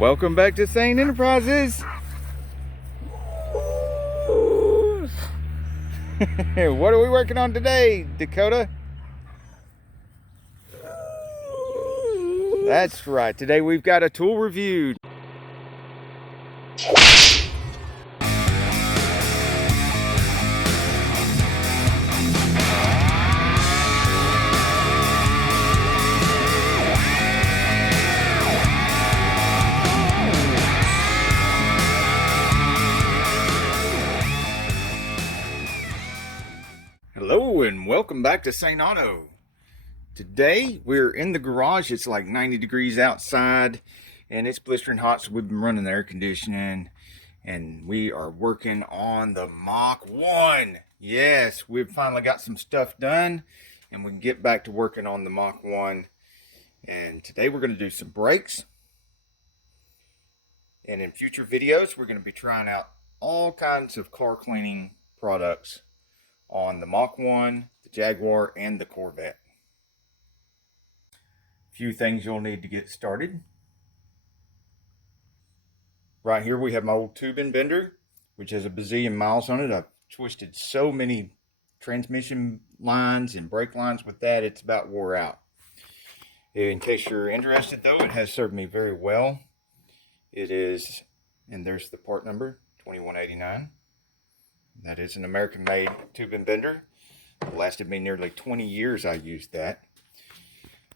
Welcome back to Sane Enterprises. What are we working on today, Dakota? That's right. Today we've got a tool review. Hello and welcome back to Saneauto. Today we're in the garage. It's like 90 degrees outside and it's blistering hot, so we've been running the air conditioning and we are working on the Mach1. Yes, we've finally got some stuff done and we can get back to working on the Mach1. And today we're going to do some brakes. And in future videos we're going to be trying out all kinds of car cleaning products on the Mach1, the Jaguar, and the Corvette. A few things you'll need to get started. Right here we have my old tube and bender, which has a bazillion miles on it. I've twisted so many transmission lines and brake lines with that, it's about wore out. In case you're interested though, it has served me very well. It is, and there's the part number, 2189. That is an American-made tube and bender. It lasted me nearly 20 years I used that.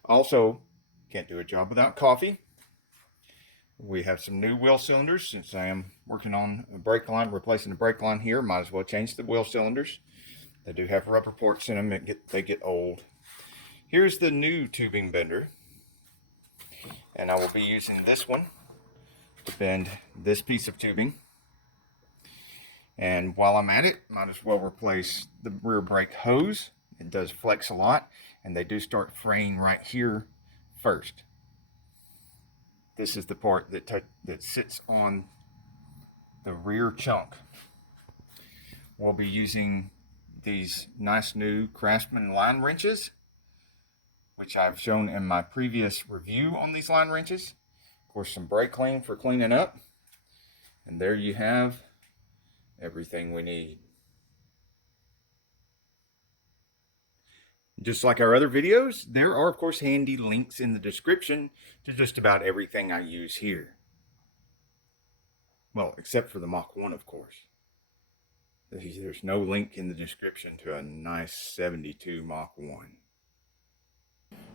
Also, can't do a job without coffee. We have some new wheel cylinders. Since I am working on a brake line, replacing the brake line here, might as well change the wheel cylinders. They do have rubber ports in them. They get old. Here's the new tubing bender. And I will be using this one to bend this piece of tubing. And while I'm at it, might as well replace the rear brake hose. It does flex a lot, and they do start fraying right here first. This is the part that sits on the rear chunk. We'll be using these nice new Craftsman line wrenches, which I've shown in my previous review on these line wrenches. Of course, some brake clean for cleaning up. And there you have everything we need. Just like our other videos, there are of course handy links in the description to just about everything I use here. Well, except for the Mach1, of course. There's no link in the description to a nice 72 Mach1.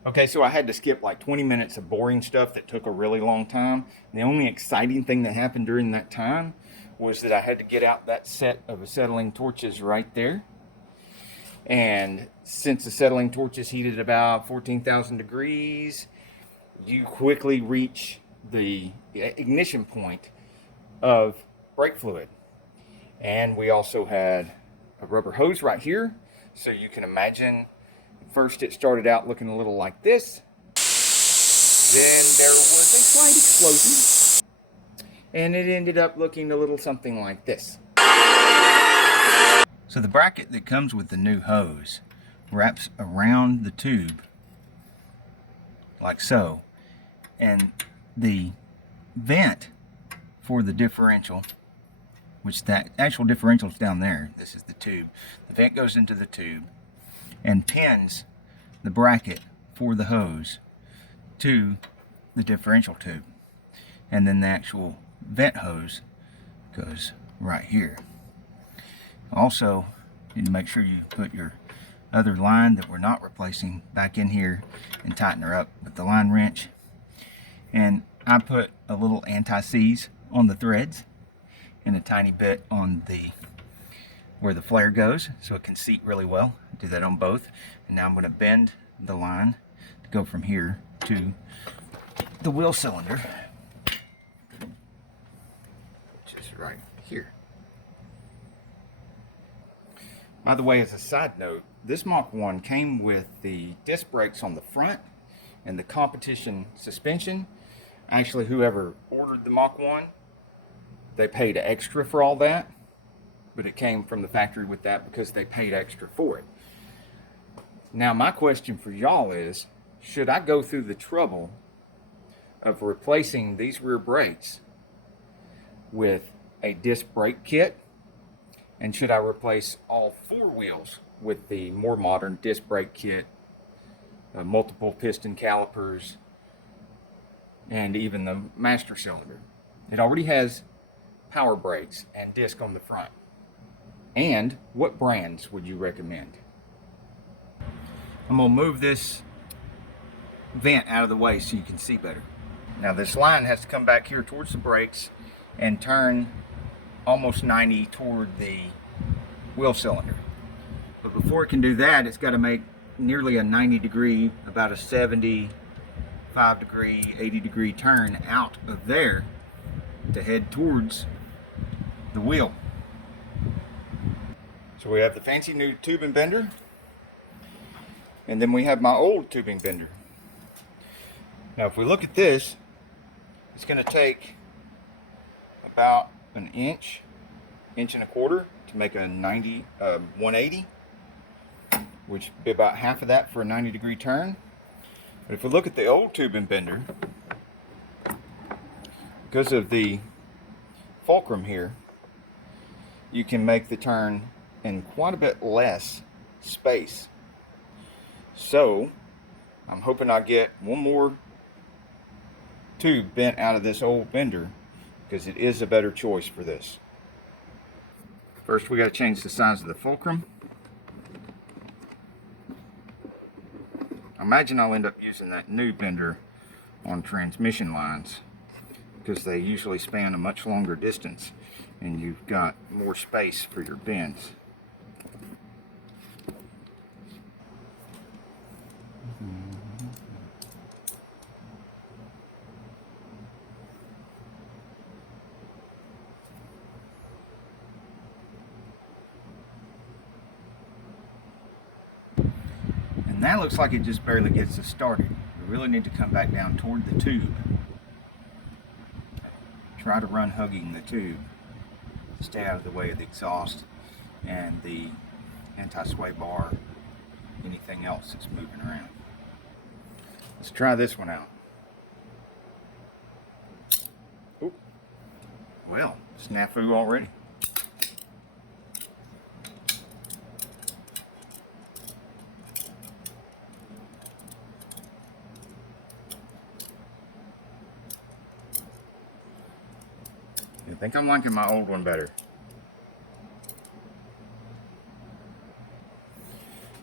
Okay, so I had to skip like 20 minutes of boring stuff that took a really long time. The only exciting thing that happened during that time was that I had to get out that set of acetylene torches right there. And since acetylene torches heated about 14,000 degrees, you quickly reach the ignition point of brake fluid. And we also had a rubber hose right here. So you can imagine, first it started out looking a little like this. Then there was a slight explosion. And it ended up looking a little something like this. So the bracket that comes with the new hose wraps around the tube like so. And the vent for the differential, which that actual differential is down there, this is the tube. The vent goes into the tube and pins the bracket for the hose to the differential tube. And then the actual vent hose goes right here. Also, you need to make sure you put your other line that we're not replacing back in here and tighten her up with the line wrench. And I put a little anti-seize on the threads and a tiny bit on the where the flare goes so it can seat really well. Do that on both. And now I'm going to bend the line to go from here to the wheel cylinder, right here. By the way, as a side note, this Mach1 came with the disc brakes on the front and the competition suspension. Actually, whoever ordered the Mach1, they paid extra for all that, but it came from the factory with that because they paid extra for it. Now, my question for y'all is, should I go through the trouble of replacing these rear brakes with a disc brake kit, and should I replace all four wheels with the more modern disc brake kit, multiple piston calipers, and even the master cylinder. It already has power brakes and disc on the front. And what brands would you recommend? I'm going to move this vent out of the way so you can see better. Now this line has to come back here towards the brakes and turn almost 90 toward the wheel cylinder. But before it can do that, it's got to make nearly a 90 degree, about a 75 degree, 80 degree turn out of there to head towards the wheel. So we have the fancy new tubing bender, and then we have my old tubing bender. Now if we look at this, it's going to take about an inch and a quarter to make a 180, which would be about half of that for a 90 degree turn. But if we look at the old tubing bender, because of the fulcrum here, you can make the turn in quite a bit less space. So I'm hoping I get one more tube bent out of this old bender, because it is a better choice for this. First we got to change the size of the fulcrum. I imagine I'll end up using that new bender on transmission lines, because they usually span a much longer distance and you've got more space for your bends. And that looks like it just barely gets us started. We really need to come back down toward the tube. Try to run hugging the tube. Stay out of the way of the exhaust and the anti-sway bar, anything else that's moving around. Let's try this one out. Oop. Well, snafu already. I think I'm liking my old one better.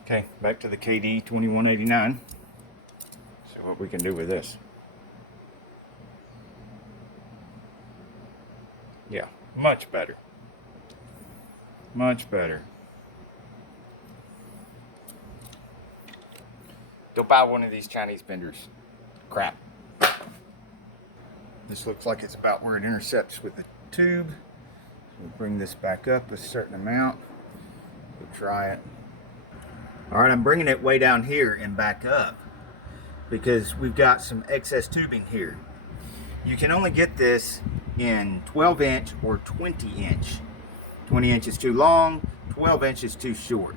Okay, back to the KD 2189. See what we can do with this. Yeah, much better. Much better. Don't buy one of these Chinese benders. Crap. This looks like it's about where it intercepts with the tube. We'll bring this back up a certain amount. We'll try it. All right, I'm bringing it way down here and back up because we've got some excess tubing here. You can only get this in 12 inch or 20 inch. 20 inch is too long, 12 inch is too short.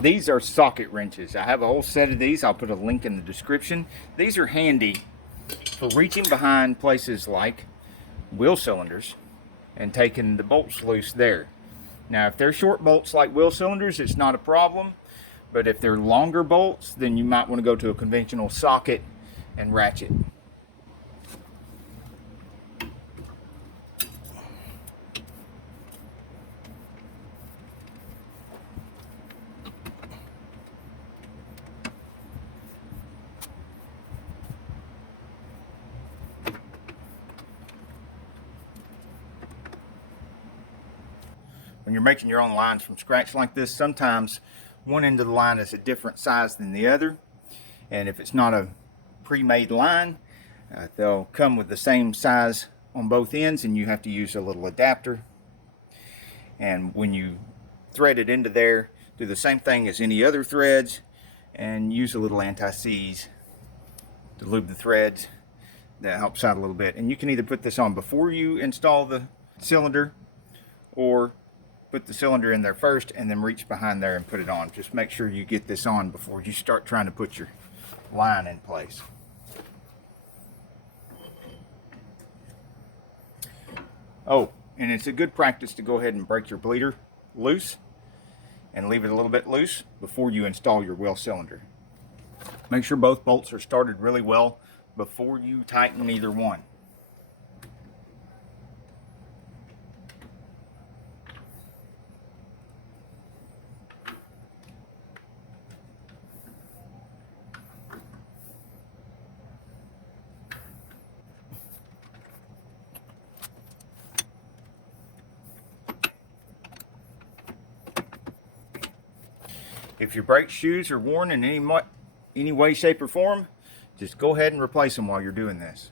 These are socket wrenches. I have a whole set of these. I'll put a link in the description. These are handy for reaching behind places like wheel cylinders and taking the bolts loose there. Now, if they're short bolts like wheel cylinders, it's not a problem. But if they're longer bolts, then you might want to go to a conventional socket and ratchet. When you're making your own lines from scratch like this, sometimes one end of the line is a different size than the other. And if it's not a pre-made line, they'll come with the same size on both ends, and you have to use a little adapter. And when you thread it into there, do the same thing as any other threads and use a little anti-seize to lube the threads. that helps out a little bit. And you can either put this on before you install the cylinder, or put the cylinder in there first and then reach behind there and put it on. Just make sure you get this on before you start trying to put your line in place. Oh, and it's a good practice to go ahead and break your bleeder loose and leave it a little bit loose before you install your wheel cylinder. Make sure both bolts are started really well before you tighten either one. If your brake shoes are worn in any way, shape, or form, just go ahead and replace them while you're doing this.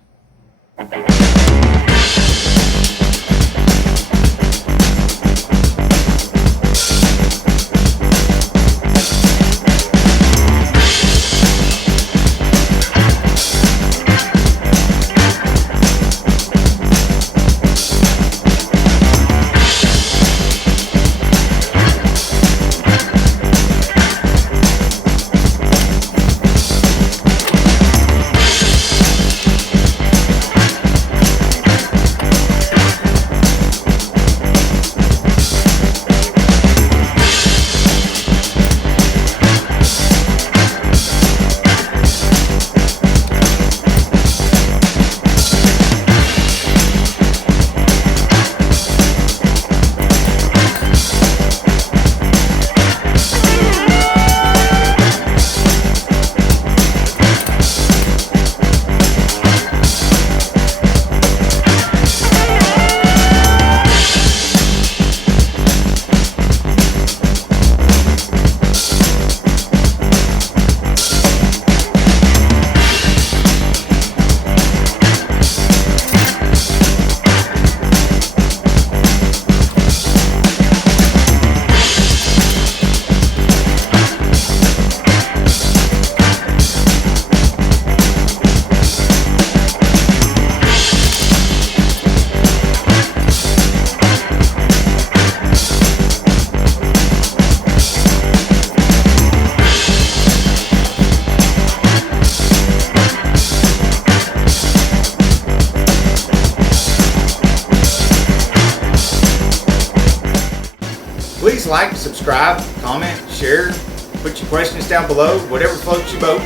Please like, subscribe, comment, share, put your questions down below, whatever floats your boat.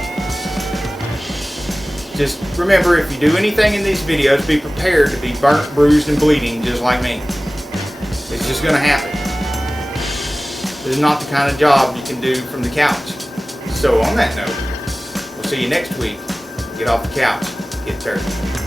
Just remember, if you do anything in these videos, be prepared to be burnt, bruised, and bleeding just like me. It's just going to happen. This is not the kind of job you can do from the couch. So on that note, we'll see you next week. Get off the couch, get dirty.